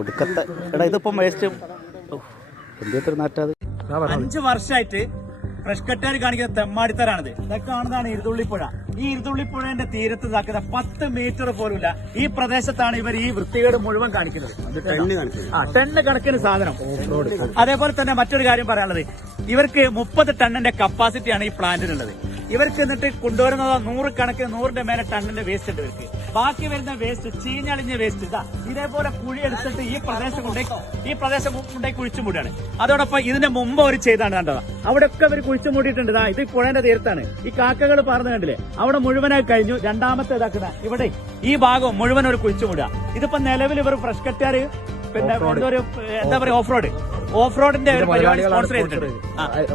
ഒടുക്കത്തെ എടാ ഇതിപ്പം വേസ്റ്റ് എന്തൊരു നാറ്റാത്. 5 വർഷമായിട്ട് ഫ്രഷ് കട്ടുകാർ കാണിക്കുന്ന തെമ്മാടിത്തരാണിത്. ഇതൊക്കെ കാണുന്നതാണ് ഇരുതുള്ളിപ്പുഴ. ഈ ഇരുതുള്ളിപ്പുഴന്റെ തീരത്ത് ഇതാക്കുന്ന 10 മീറ്റർ പോലുമില്ല ഈ പ്രദേശത്താണ് ഇവർ ഈ വൃത്തികേട് മുഴുവൻ കാണിക്കുന്നത്. ടണ്ണ് കണക്കിന് സാധനം. അതേപോലെ തന്നെ മറ്റൊരു കാര്യം പറയാനുള്ളത്, ഇവർക്ക് 30 ടണ്ണിന്റെ കപ്പാസിറ്റിയാണ് ഈ പ്ലാന്റിനുള്ളത്. ഇവർക്ക് എന്നിട്ട് കൊണ്ടുവരുന്നത് 100 കണക്കിന് 100ന്റെ മേലെ ടണ്ണിന്റെ വേസ്റ്റ് ഉണ്ട് ഇവർക്ക്. ബാക്കി വരുന്ന വേസ്റ്റ് ചീഞ്ഞളിഞ്ഞ വേസ്റ്റ് ഇതാ ഇതേപോലെ കുഴി എടുത്തിട്ട് ഈ പ്രദേശം കൊണ്ടേ കുഴിച്ചു മൂടിയാണ്. അതോടൊപ്പം ഇതിന്റെ മുമ്പ് അവർ ചെയ്താണ് കണ്ടത്. അവിടെയൊക്കെ അവർ കുഴിച്ചു മൂടിയിട്ടുണ്ട്. ഇത് പുഴന്റെ തീരത്താണ്. ഈ കാക്കകൾ പറന്ന് കണ്ടില്ലേ, അവിടെ മുഴുവനായി കഴിഞ്ഞു. രണ്ടാമത്തെ ഇതാക്കുന്ന ഇവിടെ ഈ ഭാഗം മുഴുവൻ ഒരു കുഴിച്ചു മൂടുക. ഇതിപ്പോ നിലവിൽ ഇവർ ഫ്രഷ് കട്ടുകാർ പിന്നെ എന്താ പറയാ ഓഫ് റോഡിന്റെ ഒരു പരിപാടി സ്പോൺസർ ചെയ്തിട്ടുണ്ട്.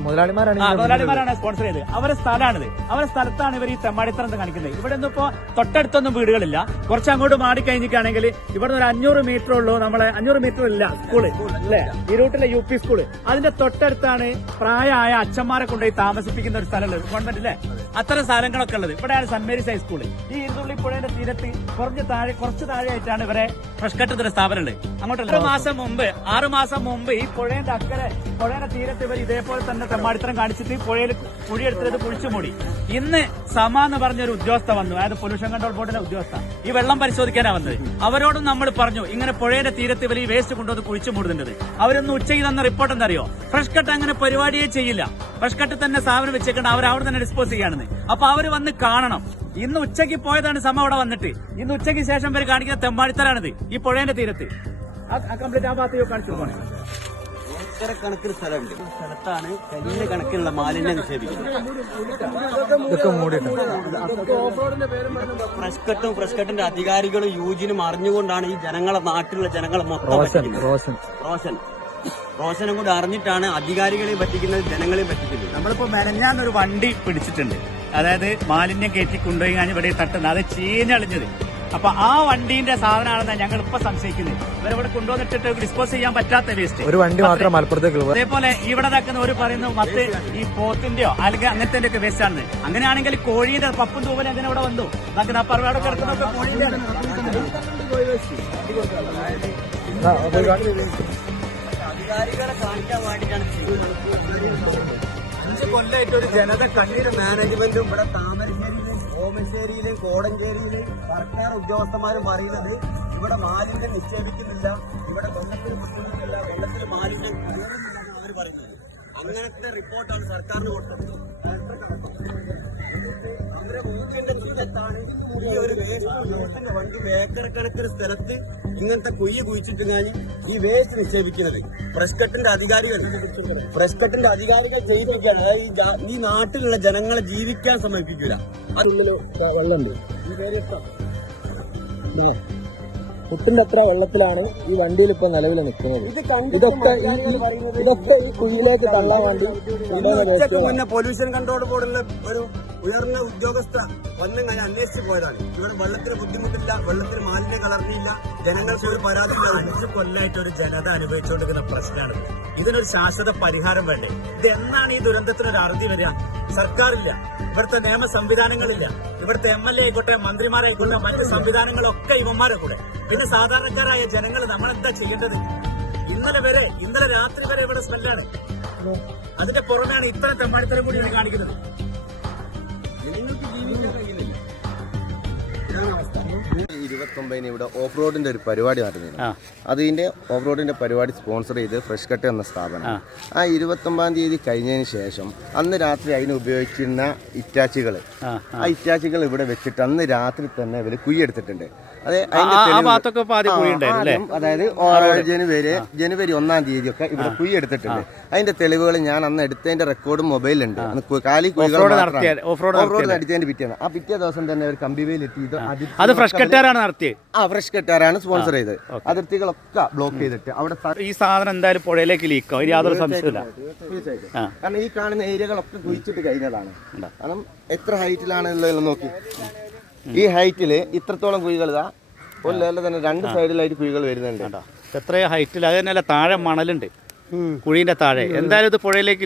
മുതലാളിമാരാണ് സ്പോൺസർ ചെയ്തത്. അവരുടെ സ്ഥലമാണിത്. അവരുടെ സ്ഥലത്താണ് ഇവർ ഈ തെമ്മാടിത്തരം കാണിക്കുന്നത്. ഇവിടെ ഒന്നും ഇപ്പോ തൊട്ടടുത്തൊന്നും വീടുകളില്ല. കുറച്ച് അങ്ങോട്ട് മാടിക്കഴിഞ്ഞിട്ടാണെങ്കിൽ ഇവിടെ ഒരു 500 മീറ്റർ ഉള്ളൂ. നമ്മളെ 500 മീറ്റർ ഇല്ല സ്കൂള് അല്ലെ, ഈ റൂട്ടിലെ UP സ്കൂള്. അതിന്റെ തൊട്ടടുത്താണ് പ്രായമായ അച്ഛന്മാരെ കൊണ്ടുപോയി താമസിപ്പിക്കുന്ന ഒരു സ്ഥലമുള്ളത്, ഗവൺമെന്റ് അല്ലേ. അത്തരം സ്ഥലങ്ങളൊക്കെ ഉള്ളത്. ഇവിടെയാണ് സെന്റ് മേരീസ് ഹൈസ്കൂള്. ഈ ഇരുതുള്ളിപ്പുഴയുടെ തീരത്ത് കുറച്ച് താഴെയായിട്ടാണ് ഇവരെ ഫ്രഷ് കട്ട് സ്ഥാപനം ഉള്ളത്. അങ്ങോട്ടല്ല 6 മാസം മുമ്പ് ഈ പുഴയുടെ തീരത്ത് ഇവർ ഇതേപോലെ തന്നെ തെമ്മാടിത്തരം കാണിച്ചിട്ട് പുഴയിൽ കുഴിയെടുത്തത് കുഴിച്ചു മൂടി. ഇന്ന് സമ എന്ന് പറഞ്ഞൊരു ഉദ്യോഗസ്ഥ വന്നു, അതായത് പൊല്യൂഷൻ കൺട്രോൾ ബോർഡിന്റെ ഉദ്യോഗസ്ഥ. ഈ വെള്ളം പരിശോധിക്കാനാണ് വന്നത്. അവരോടും നമ്മൾ പറഞ്ഞു ഇങ്ങനെ പുഴയുടെ തീരത്ത് ഇവർ ഈ വേസ്റ്റ് കൊണ്ടുവന്ന് കുഴിച്ചു മൂടുന്നുണ്ട്. അവരൊന്ന് ഉച്ചയ്ക്ക് തന്ന റിപ്പോർട്ട് എന്തറിയോ, ഫ്രഷ് കട്ട് അങ്ങനെ പരിപാടിയേ ചെയ്യില്ല. ഫ്രഷ് കട്ട് തന്നെ സാധനം വെച്ചേക്കണം, അവർ അവിടെ തന്നെ ഡിസ്പോസ് ചെയ്യാണെന്ന്. അപ്പൊ അവര് വന്ന് കാണണം. ഇന്ന് ഉച്ചയ്ക്ക് പോയതാണ് സമ അവിടെ വന്നിട്ട്. ഇന്ന് ഉച്ചയ്ക്ക് ശേഷം ഇവർ കാണിക്കുന്ന തെമ്മാടിത്തരാണിത് ഈ പുഴയുടെ തീരത്ത്. കംപ്ലീറ്റ് ആ ഭാഗത്ത് കാണിച്ചു പോകണം. കണക്കിന് സ്ഥലമുണ്ട്. സ്ഥലത്താണ് കല്ലിന് കണക്കിനുള്ള മാലിന്യം നിക്ഷേപിക്കുന്നത്. ഫ്രഷ് കട്ടിന്റെ അധികാരികളും യൂജിനും അറിഞ്ഞുകൊണ്ടാണ് ഈ ജനങ്ങളെ, നാട്ടിലുള്ള ജനങ്ങളെ മൊത്തം റോഷനും കൂടെ അറിഞ്ഞിട്ടാണ് അധികാരികളെയും പറ്റിക്കുന്നത്, ജനങ്ങളെയും പറ്റിക്കുന്നത്. നമ്മളിപ്പോ മെനഞ്ഞാന്നൊരു വണ്ടി പിടിച്ചിട്ടുണ്ട്. അതായത് മാലിന്യം കയറ്റി കൊണ്ടുപോയി കഴിഞ്ഞ് ഇവിടെ തട്ടുന്നത്, അത് ചീഞ്ഞളിഞ്ഞത്. അപ്പൊ ആ വണ്ടീന്റെ സാധനമാണെന്നാണ് ഞങ്ങൾ ഇപ്പൊ സംശയിക്കുന്നത്. ഇവരിവിടെ കൊണ്ടുവന്നിട്ട് ഡിസ്പോസ് ചെയ്യാൻ പറ്റാത്ത വേസ്റ്റ് ഒരു വണ്ടി മാത്രം മലപ്പുറത്തേക്ക്. അതേപോലെ ഇവിടെ നിൽക്കുന്ന ഒരു പറയുന്നു മറ്റ് ഈ പോത്തിന്റെയോ അല്ലെങ്കിൽ അങ്ങനത്തെ ഒക്കെ വേസ്റ്റ് ആണ്. അങ്ങനെയാണെങ്കിൽ കോഴിയുടെ പപ്പും തൂവലും എങ്ങനെ ഇവിടെ വന്നു? നമുക്ക് പറവാടെ കിടക്കുന്നൊക്കെ കോഴിന്റെ അധികാരികളെ കാണിക്കാൻ വേണ്ടിയിട്ടാണ് 5 കൊല്ലമായിട്ട് ഒരു ജനത കണ്ണീര് മാനേജ്മെന്റും ഇവിടെ താമരശ്ശേരിയിലും ഓമശ്ശേരിയിലും കോടഞ്ചേരിയിലും സർക്കാർ ഉദ്യോഗസ്ഥന്മാരും പറയുന്നത് ഇവിടെ മാലിന്യം നിക്ഷേപിക്കുന്നില്ല, ഇവിടെ വെള്ളത്തിൽ ബുദ്ധിമുട്ടില്ല, വെള്ളത്തിൽ മാലിന്യം അവർ പറയുന്നത്. അങ്ങനത്തെ റിപ്പോർട്ടാണ് സർക്കാരിന് കൊടുത്തത്. അവരെ വോട്ടിന്റെ തീരത്താണ് ഈ ഒരു വേസ്റ്റ് വണ്ടി ഏക്കർ കണക്കിന് സ്ഥലത്ത് ഇങ്ങനത്തെ കുഴിച്ചിട്ട് കഴിഞ്ഞ് ഈ വേസ്റ്റ് നിക്ഷേപിക്കുന്നത്. ഫ്രഷ് കട്ടിന്റെ അധികാരികൾ ചെയ്യിപ്പിക്കുകയാണ്. അതായത് ഈ നാട്ടിലുള്ള ജനങ്ങളെ ജീവിക്കാൻ സമ്മതിപ്പിക്കില്ല. അതിനുള്ളിൽ വെള്ളമുണ്ട്. കുട്ടിന്റെ അത്ര വെള്ളത്തിലാണ് ഈ വണ്ടിയിൽ ഇപ്പൊ നിലവിൽ നിൽക്കുന്നത്. ഇതൊക്കെ ഈ കുഴിയിലേക്ക് തള്ളാൻ വേണ്ടി മുന്നേ പൊല്യൂഷൻ കൺട്രോൾ ബോർഡിലെ ഒരു ഉയർന്ന ഉദ്യോഗസ്ഥ വന്നു കഴിഞ്ഞാൽ അന്വേഷിച്ച് പോയതാണ്. ഇവിടെ വെള്ളത്തിന് ബുദ്ധിമുട്ടില്ല, വെള്ളത്തിന് മാലിന്യം കലർന്നില്ല, ജനങ്ങൾക്ക് ഒരു പരാതി. 5 കൊല്ലമായിട്ട് ഒരു ജനത അനുഭവിച്ചുകൊണ്ടിരിക്കുന്ന പ്രശ്നമാണ്. ഇതിനൊരു ശാശ്വത പരിഹാരം വേണ്ടേ? ഇത് എന്നാണ് ഈ ദുരന്തത്തിനൊരു അറുതി വരിക? സർക്കാരില്ല, ഇവിടുത്തെ നിയമ സംവിധാനങ്ങളില്ല, ഇവിടുത്തെ MLA ആയിക്കോട്ടെ, മന്ത്രിമാരായിക്കോട്ടെ, മറ്റ് സംവിധാനങ്ങളൊക്കെ ഇവന്മാരെ കൂടെ. പിന്നെ സാധാരണക്കാരായ ജനങ്ങൾ നമ്മളെന്താ ചെയ്യേണ്ടത്? ഇന്നലെ രാത്രി വരെ ഇവിടെ സ്മെല്ലാണ്. അതിന്റെ പുറമെയാണ് ഇത്ര തെമ്മാടിത്തരം കൂടി ഇവിടെ കാണിക്കുന്നത്. ജനങ്ങൾക്ക് ജീവിക്കാൻ കഴിയുന്നില്ല. ഇതാണ് അവസ്ഥ. 29 ഇവിടെ ഓഫ് റോഡിന്റെ ഒരു പരിപാടി നടന്നിരുന്നു. അതിന്റെ ഓഫ് റോഡിന്റെ പരിപാടി സ്പോൺസർ ചെയ്ത് ഫ്രഷ് കട്ട് എന്ന സ്ഥാപനം. ആ 29-ാം തീയതി കഴിഞ്ഞതിന് ശേഷം അന്ന് രാത്രി അതിന് ഉപയോഗിക്കുന്ന ഇറ്റാച്ചികൾ ഇവിടെ വെച്ചിട്ട് അന്ന് രാത്രി തന്നെ ഇവര് കുഴിയെടുത്തിട്ടുണ്ട്. അതായത് ജനുവരി 1-ാം തീയതി ഒക്കെ ഇവിടെ കുഴിയെടുത്തിട്ടുണ്ട്. അതിന്റെ തെളിവുകൾ ഞാൻ അന്ന് എടുത്തതിന്റെ റെക്കോർഡും മൊബൈലുണ്ട്. കാലി കുഴികൾ ഓഫ് റോഡ് നടത്തിയതിന്റെ പിറ്റേന്ന് ആ പിറ്റേ ദിവസം തന്നെ ഒരു കമ്പിവേലെത്തി ഫ്രഷ് കട്ടാരാണ് സ്പോൺസർ ചെയ്തത്. അതിർത്തികളൊക്കെ ബ്ലോക്ക് ചെയ്തിട്ട് അവിടെ ഈ സാധനം എന്തായാലും പുഴയിലേക്ക് ലീക്കോ യാതൊരു സംശയമില്ല. കാരണം ഈ കാണുന്ന ഏരിയകളൊക്കെ കുഴിച്ചിട്ട് കഴിഞ്ഞതാണ്. കാരണം എത്ര ഹൈറ്റിലാണുള്ളത് നോക്കി. ഈ ഹൈറ്റില് ഇത്രത്തോളം കുഴികൾ ഇതാ ഒരു ലെവലിൽ തന്നെ 2 സൈഡിലായിട്ട് കുഴികൾ വരുന്നുണ്ട്. എത്രയോ ഹൈറ്റിൽ അത് തന്നെയല്ല, താഴെ മണലുണ്ട് കുഴീന്റെ താഴെ. എന്തായാലും ഇത് പുഴയിലേക്ക്